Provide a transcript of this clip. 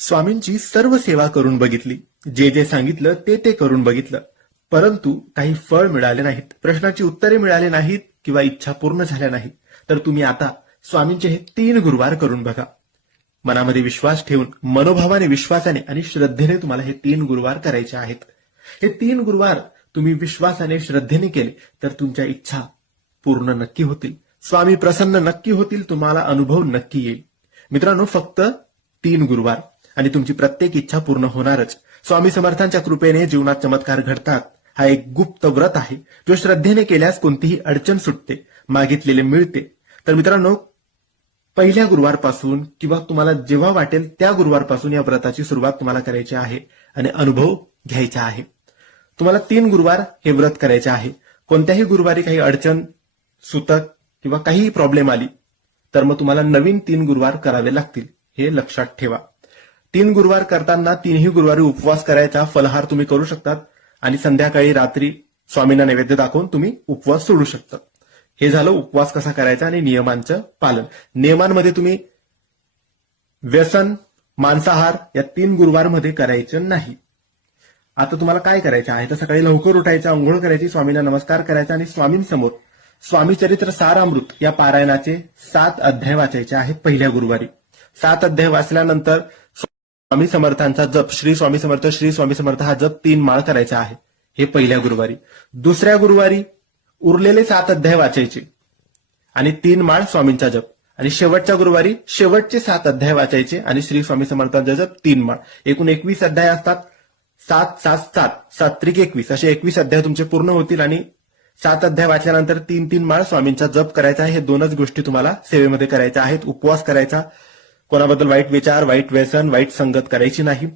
स्वामींची सर्व सेवा करून बघितली, जे जे सांगितलं ते ते करून बघितलं, परंतु काही फळ मिळाले नाहीत, प्रश्नाची उत्तरे मिळाली नाहीत किंवा इच्छा पूर्ण झाल्या नाहीत. तर तुम्ही आता स्वामींचे हे 3 गुरुवार करून बघा. मनामध्ये विश्वास ठेवून, मनोभावाने, विश्वासाने आणि श्रद्धेने तुम्हाला हे 3 गुरुवार करायचे आहेत. हे 3 गुरुवार तुम्ही विश्वासाने, श्रद्धेने केले तर तुमच्या इच्छा पूर्ण नक्की होतील, स्वामी प्रसन्न नक्की होतील, तुम्हाला अनुभव नक्की येईल. मित्रांनो, फक्त 3 गुरुवार आणि तुमची प्रत्येक इच्छा पूर्ण होणारच. स्वामी समर्थांच्या कृपेने जीवनात चमत्कार घडतात. हा एक गुप्त व्रत आहे, जो श्रद्धेने केल्यास कोणतीही अडचण सुटते, मागितलेले मिळते. तर मित्रांनो, पहिल्या गुरुवारपासून किंवा तुम्हाला जेव्हा वाटेल त्या गुरुवारपासून या व्रताची सुरुवात तुम्हाला करायची आहे आणि अनुभव घ्यायचा आहे. तुम्हाला 3 गुरुवार हे व्रत करायचे आहे. कोणत्याही गुरुवारी काही अडचण, सुतक किंवा काहीही प्रॉब्लेम आली तर मग तुम्हाला नवीन 3 गुरुवार करावे लागतील, हे लक्षात ठेवा. 3 गुरुवार करताना 3ही गुरुवारी उपवास करायचा, फलहार तुम्ही करू शकतात आणि संध्याकाळी रात्री स्वामींना नैवेद्य दाखवून तुम्ही उपवास सोडू शकता. हे झालं उपवास कसा करायचा आणि नियमांचं पालन. नियमांमध्ये तुम्ही व्यसन, मांसाहार या 3 गुरुवारमध्ये करायचं नाही. आता तुम्हाला काय करायचं आहे तर सकाळी लवकर उठायचं, अंघोळ करायची, स्वामींना नमस्कार करायचा आणि स्वामींसमोर स्वामी चरित्र सारामृत या पारायणाचे 7 अध्याय वाचायचे आहेत पहिल्या गुरुवारी. 7 अध्याय वाचल्यानंतर स्वामी समर्थांचा जप, श्री स्वामी समर्थ, श्री स्वामी समर्थ हा जप 3 माळ करायचा आहे, हे पहिल्या गुरुवारी. दुसऱ्या गुरुवारी उरलेले 7 अध्याय वाचायचे आणि 3 माळ स्वामींचा जप. आणि शेवटच्या गुरुवारी शेवटचे 7 अध्याय वाचायचे आणि श्री स्वामी समर्थांचा जप 3 माळ. एकूण 21 अध्याय असतात. 7, 7, 7, 7 त्रिक 21 असे 21 अध्याय तुमचे पूर्ण होतील. आणि 7 अध्याय वाचल्यानंतर 3 माळ स्वामींचा जप करायचा आहे. हे 2च गोष्टी तुम्हाला सेवेमध्ये करायच्या आहेत. उपवास करायचा, कोणाबद्दल वाईट विचार, वाईट व्यसन, वाईट संगत करायची नाही.